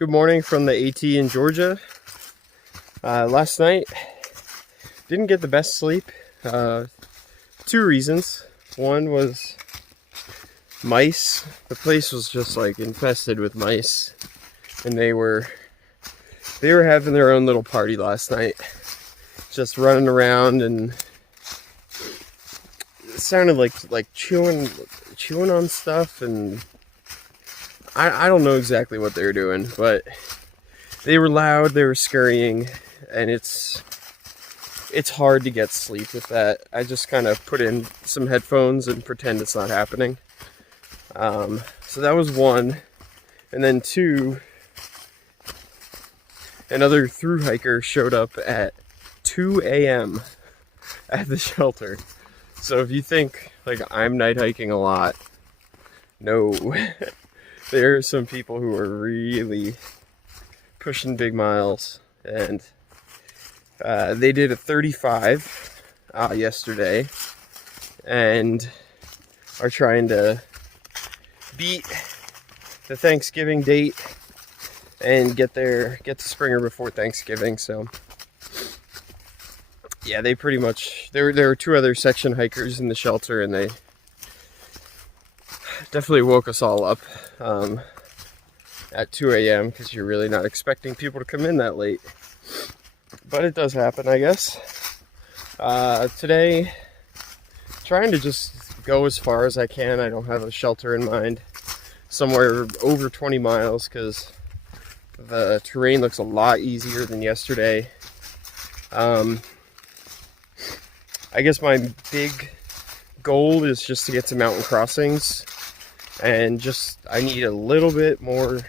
Good morning from the AT in Georgia. Last night, didn't get the best sleep. Two reasons. One was mice. The place was just like infested with mice, and they were having their own little party last night, just running around, and it sounded like chewing on stuff, and I don't know exactly what they were doing, but they were loud, they were scurrying, and it's hard to get sleep with that. I just kind of put in some headphones and pretend it's not happening. So that was one. And then two, another thru-hiker showed up at 2 a.m. at the shelter. So if you think like I'm night hiking a lot, no. There are some people who are really pushing big miles, and they did a 35 yesterday and are trying to beat the Thanksgiving date and get to Springer before Thanksgiving. So yeah, they pretty much, there were two other section hikers in the shelter, and they definitely woke us all up at 2 a.m. because you're really not expecting people to come in that late. But it does happen, I guess. Today, trying to just go as far as I can. I don't have a shelter in mind. Somewhere over 20 miles because the terrain looks a lot easier than yesterday. I guess my big goal is just to get to mountain crossings, and I need a little bit more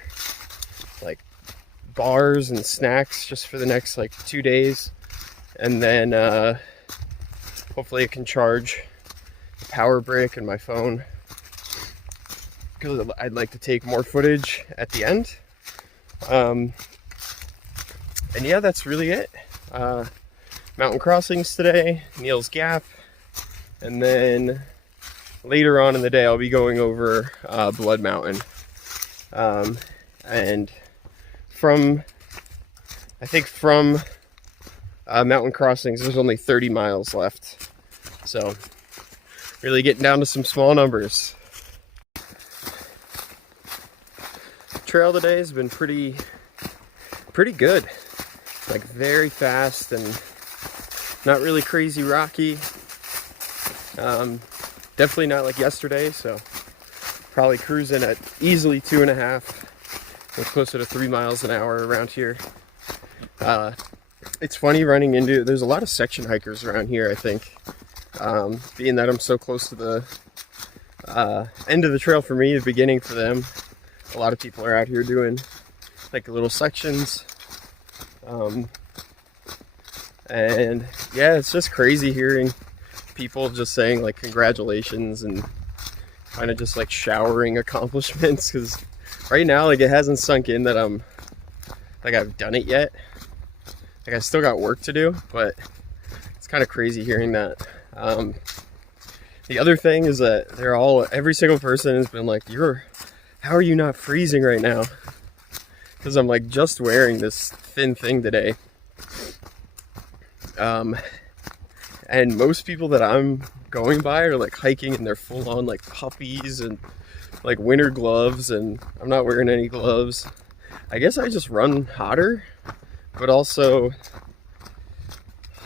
like bars and snacks just for the next like 2 days, and then hopefully I can charge the power brick and my phone, because I'd like to take more footage at the end. And yeah, that's really it. Mountain crossings today, Neal's Gap, and then later on in the day I'll be going over Blood Mountain. And from mountain crossings there's only 30 miles left. So really getting down to some small numbers. Trail today has been pretty good. Like very fast and not really crazy rocky. Definitely not like yesterday, so probably cruising at easily 2.5. We're closer to 3 miles an hour around here. It's funny running into, there's a lot of section hikers around here, I think. Being that I'm so close to the end of the trail for me, the beginning for them. A lot of people are out here doing like little sections. And yeah, it's just crazy hearing people just saying like congratulations and kind of just like showering accomplishments, because right now like it hasn't sunk in that I've done it yet. Like I still got work to do, but it's kind of crazy hearing that. The other thing is that every single person has been like, how are you not freezing right now? Because I'm like just wearing this thin thing today. And most people that I'm going by are like hiking and they're full on like puppies and like winter gloves, and I'm not wearing any gloves. I guess I just run hotter, but also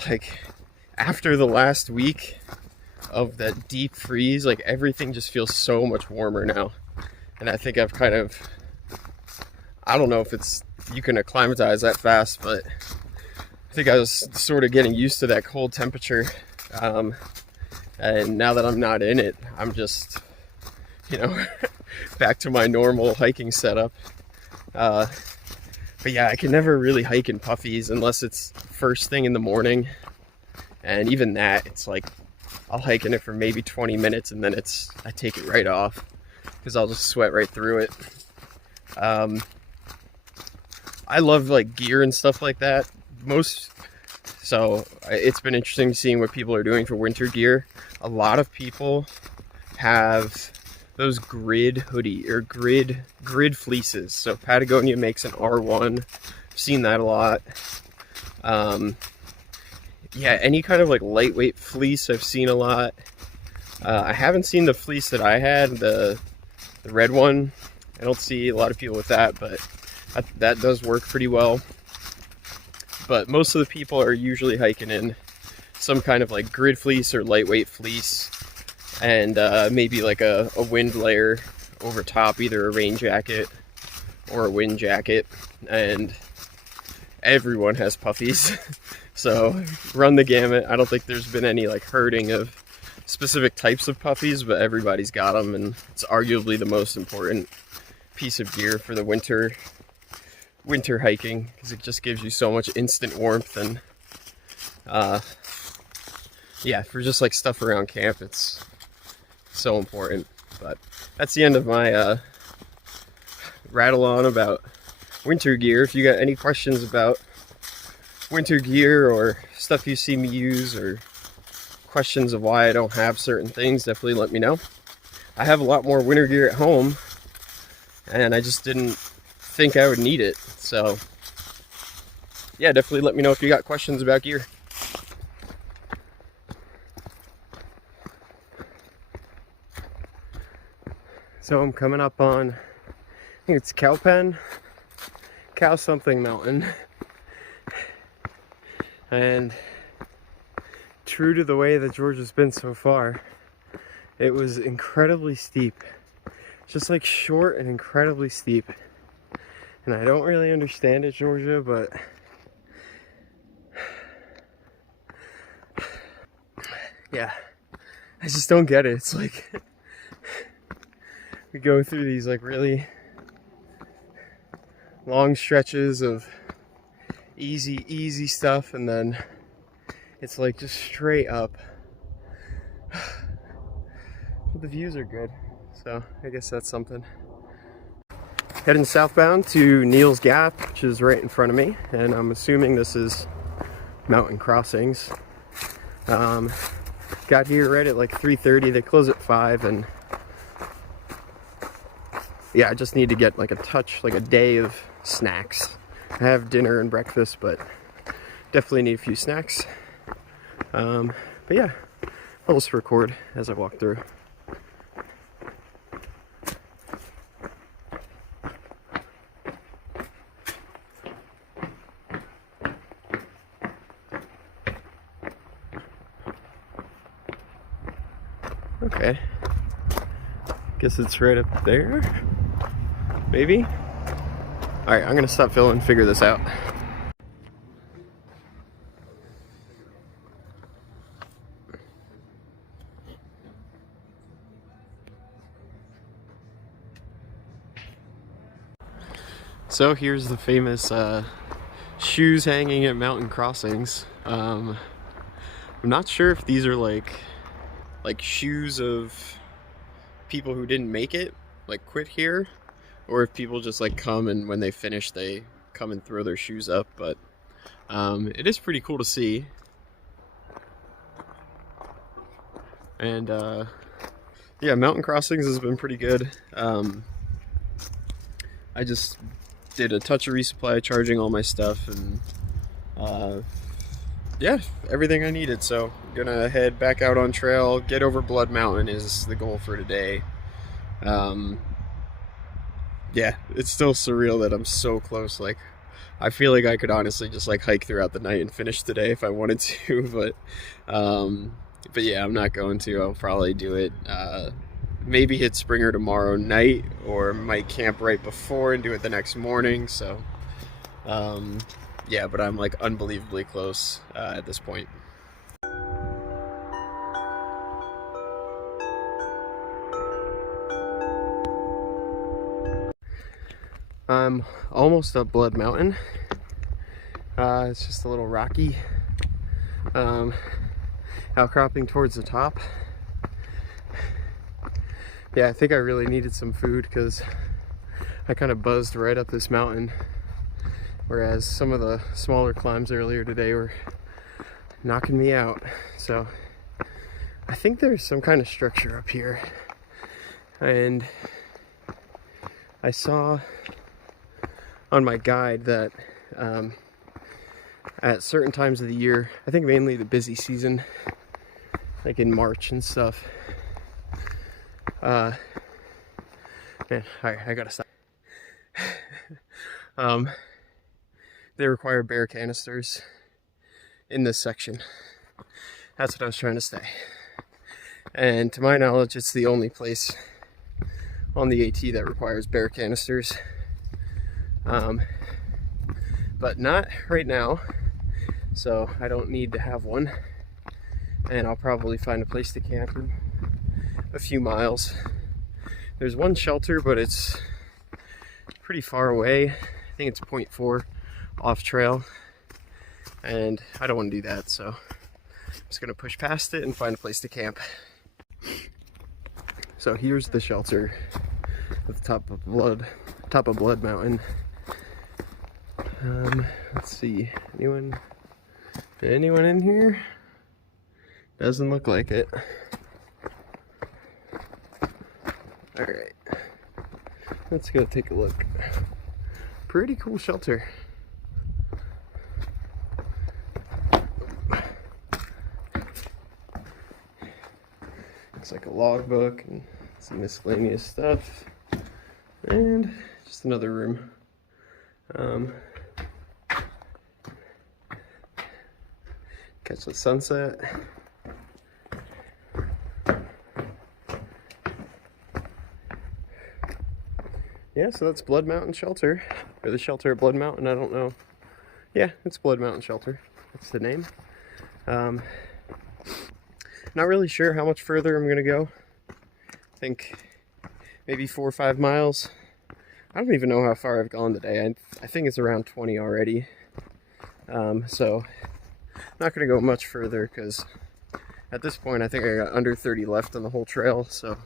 like after the last week of that deep freeze, like everything just feels so much warmer now. And I think I've I don't know if you can acclimatize that fast, but I think I was sort of getting used to that cold temperature. And now that I'm not in it, I'm just, back to my normal hiking setup. But yeah, I can never really hike in puffies unless it's first thing in the morning. And even that, it's like, I'll hike in it for maybe 20 minutes and then I take it right off because I'll just sweat right through it. I love like gear and stuff like that. So it's been interesting seeing what people are doing for winter gear. A lot of people have those grid hoodie or grid fleeces. So Patagonia makes an R1. I've seen that a lot. Yeah, any kind of like lightweight fleece I've seen a lot. I haven't seen the fleece that I had, the red one. I don't see a lot of people with that, but that does work pretty well. But most of the people are usually hiking in some kind of like grid fleece or lightweight fleece, and maybe like a wind layer over top, either a rain jacket or a wind jacket. And everyone has puffies. So run the gamut. I don't think there's been any like herding of specific types of puffies, but everybody's got them, and it's arguably the most important piece of gear for the winter hiking, because it just gives you so much instant warmth. And yeah, for just like stuff around camp, it's so important. But that's the end of my rattle on about winter gear. If you got any questions about winter gear or stuff you see me use, or questions of why I don't have certain things, definitely let me know. I have a lot more winter gear at home, and I just didn't think I would need it. So yeah, definitely let me know if you got questions about gear. So I'm coming up on, I think it's Cow something mountain. And true to the way that Georgia's been so far, it was incredibly steep. Just like short and incredibly steep. And I don't really understand it, Georgia, but yeah, I just don't get it. It's like we go through these like really long stretches of easy stuff, and then it's like just straight up. But the views are good, so I guess that's something. Heading southbound to Neal's Gap, which is right in front of me, and I'm assuming this is Mountain Crossings. Got here right at like 3:30. They close at 5, and yeah, I just need to get like a day of snacks. I have dinner and breakfast, but definitely need a few snacks. But yeah, I'll just record as I walk through. Okay, guess it's right up there, maybe? Alright, I'm gonna stop filming and figure this out. So here's the famous shoes hanging at Mountain Crossings. I'm not sure if these are like shoes of people who didn't make it, like quit here, or if people just like come and when they finish they come and throw their shoes up. But it is pretty cool to see. And yeah, Mountain Crossings has been pretty good. I just did a touch of resupply, charging all my stuff, and yeah, everything I needed. So I'm gonna head back out on trail. Get over Blood Mountain is the goal for today. Yeah, it's still surreal that I'm so close. Like, I feel like I could honestly just like hike throughout the night and finish today if I wanted to, but yeah, I'm not going to. I'll probably do it maybe hit Springer tomorrow night, or might camp right before and do it the next morning. So yeah, but I'm like unbelievably close at this point. I'm almost up Blood Mountain. It's just a little rocky, outcropping towards the top. Yeah, I think I really needed some food because I kind of buzzed right up this mountain, whereas some of the smaller climbs earlier today were knocking me out. So I think there's some kind of structure up here. And I saw on my guide that at certain times of the year, I think mainly the busy season, like in March and stuff, man, I gotta stop. They require bear canisters in this section. That's what I was trying to say. And to my knowledge, it's the only place on the AT that requires bear canisters. But not right now, so I don't need to have one. And I'll probably find a place to camp in a few miles. There's one shelter, but it's pretty far away. I think it's 0.4 off trail, and I don't want to do that, so I'm just gonna push past it and find a place to camp. So here's the shelter at the top of Blood Mountain. Let's see, anyone in here? Doesn't look like it. All right, let's go take a look. Pretty cool shelter. Looks like a logbook and some miscellaneous stuff, and just another room. Catch the sunset. Yeah, so that's Blood Mountain Shelter, or the shelter at Blood Mountain. I don't know. Yeah, it's Blood Mountain Shelter. That's the name. Not really sure how much further I'm gonna go. I think maybe 4 or 5 miles. I don't even know how far I've gone today. I think it's around 20 already. So not gonna go much further because at this point I think I got under 30 left on the whole trail. So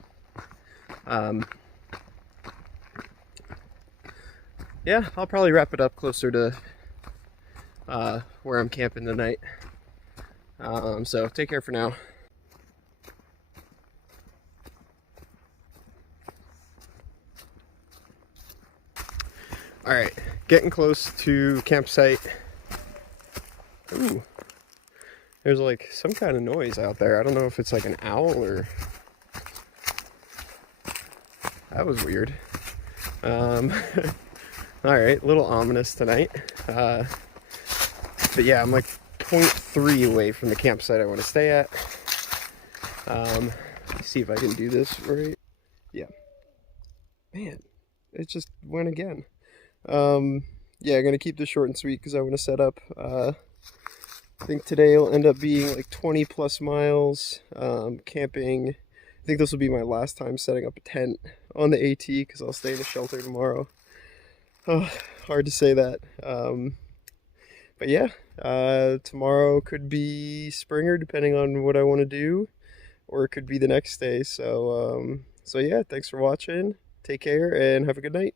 yeah, I'll probably wrap it up closer to where I'm camping tonight. So take care for now. All right, getting close to campsite. Ooh, there's like some kind of noise out there. I don't know if it's like an owl or... That was weird. All right, a little ominous tonight. But yeah, I'm like 0.3 away from the campsite I want to stay at. Let's see if I can do this right. Yeah. Man, it just went again. Yeah, I'm gonna keep this short and sweet because I want to set up. I think today will end up being like 20 plus miles. Camping. I think this will be my last time setting up a tent on the AT because I'll stay in a shelter tomorrow. Oh, hard to say that. But yeah, tomorrow could be Springer depending on what I want to do, or it could be the next day. So yeah, thanks for watching. Take care and have a good night.